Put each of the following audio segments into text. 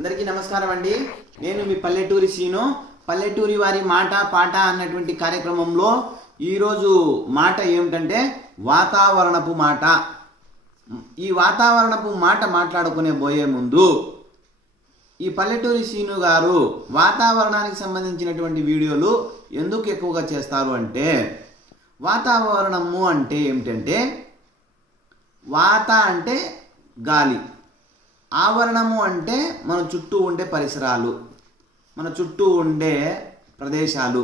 అందరికీ నమస్కారం అండి. నేను మీ పల్లెటూరి సీను. పల్లెటూరి వారి మాట పాట అన్నటువంటి కార్యక్రమంలో ఈరోజు మాట ఏమిటంటే వాతావరణపు మాట. ఈ వాతావరణపు మాట మాట్లాడుకునే పోయే ముందు ఈ పల్లెటూరి సీను గారు వాతావరణానికి సంబంధించినటువంటి వీడియోలు ఎందుకు ఎక్కువగా చేస్తారు అంటే, వాతావరణము అంటే ఏమిటంటే, వాత అంటే గాలి, ఆవరణము అంటే మన చుట్టూ ఉండే పరిసరాలు, మన చుట్టూ ఉండే ప్రదేశాలు.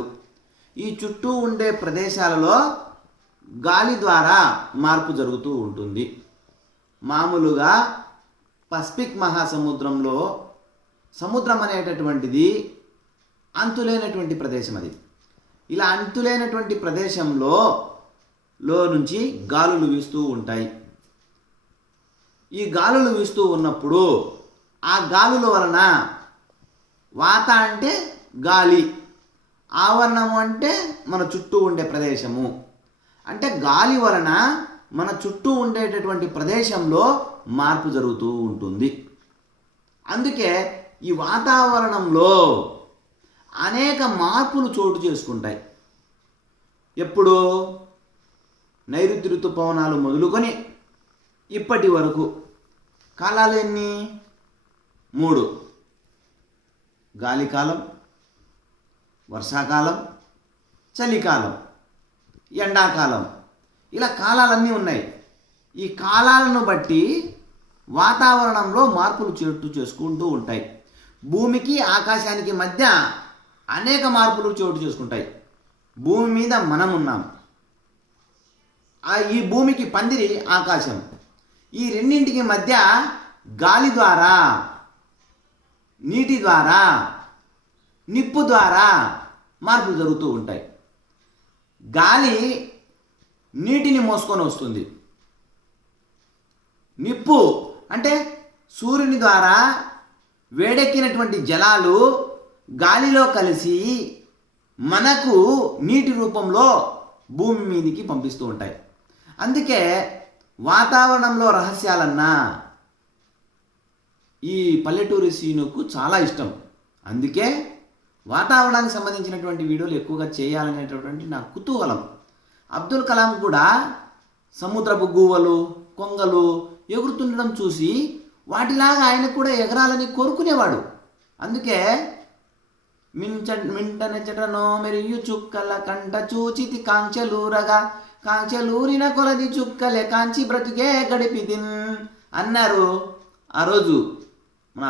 ఈ చుట్టూ ఉండే ప్రదేశాలలో గాలి ద్వారా మార్పు జరుగుతూ ఉంటుంది. మామూలుగా పసిఫిక్ మహాసముద్రంలో సముద్రం అనేటటువంటిది అంతులేనటువంటి ప్రదేశం. అది ఇలా అంతులేనటువంటి ప్రదేశంలో నుంచి గాలులు వీస్తూ ఉంటాయి. ఈ గాలులు వీస్తూ ఉన్నప్పుడు ఆ గాలుల వలన వాత అంటే గాలి, ఆవరణము అంటే మన చుట్టూ ఉండే ప్రదేశము. అంటే గాలి వలన మన చుట్టూ ఉండేటటువంటి ప్రదేశంలో మార్పు జరుగుతూ ఉంటుంది. అందుకే ఈ వాతావరణంలో అనేక మార్పులు చోటు చేసుకుంటాయి. ఎప్పుడు నైరుతి ఋతుపవనాలు మొదలుకొని ఇప్పటి వరకు కాలాలు ఎన్ని? 3: గాలికాలం, వర్షాకాలం, చలికాలం, ఎండాకాలం. ఇలా కాలాలన్నీ ఉన్నాయి. ఈ కాలాలను బట్టి వాతావరణంలో మార్పులు చోటు చేసుకుంటూ ఉంటాయి. భూమికి ఆకాశానికి మధ్య అనేక మార్పులు చోటు చేసుకుంటాయి. భూమి మీద మనం ఉన్నాం. ఈ భూమికి పందిరి ఆకాశం. ఈ రెండింటికి మధ్య గాలి ద్వారా, నీటి ద్వారా, నిప్పు ద్వారా మార్పులు జరుగుతూ ఉంటాయి. గాలి నీటిని మోసుకొని వస్తుంది. నిప్పు అంటే సూర్యుని ద్వారా వేడెక్కినటువంటి జలాలు గాలిలో కలిసి మనకు నీటి రూపంలో భూమి మీదకి పంపిస్తూ ఉంటాయి. అందుకే వాతావరణంలో రహస్యాలన్నా ఈ పల్లెటూరి సీనుకు చాలా ఇష్టం. అందుకే వాతావరణానికి సంబంధించినటువంటి వీడియోలు ఎక్కువగా చేయాలనేటటువంటి నా కుతూహలం. అబ్దుల్ కలాం కూడా సముద్రపు గువ్వలు, కొంగలు ఎగురుతుండడం చూసి వాటిలాగా ఆయన కూడా ఎగరాలని కోరుకునేవాడు. అందుకే మింటనెచ్చటనో మెరియు చుక్కల కంట చూచితి కాంచెలూరగా, కాంచెలూరిన కొలది చుక్కలే కాంచి బ్రతుకే గడిపిదిన్ అన్నారు ఆ రోజు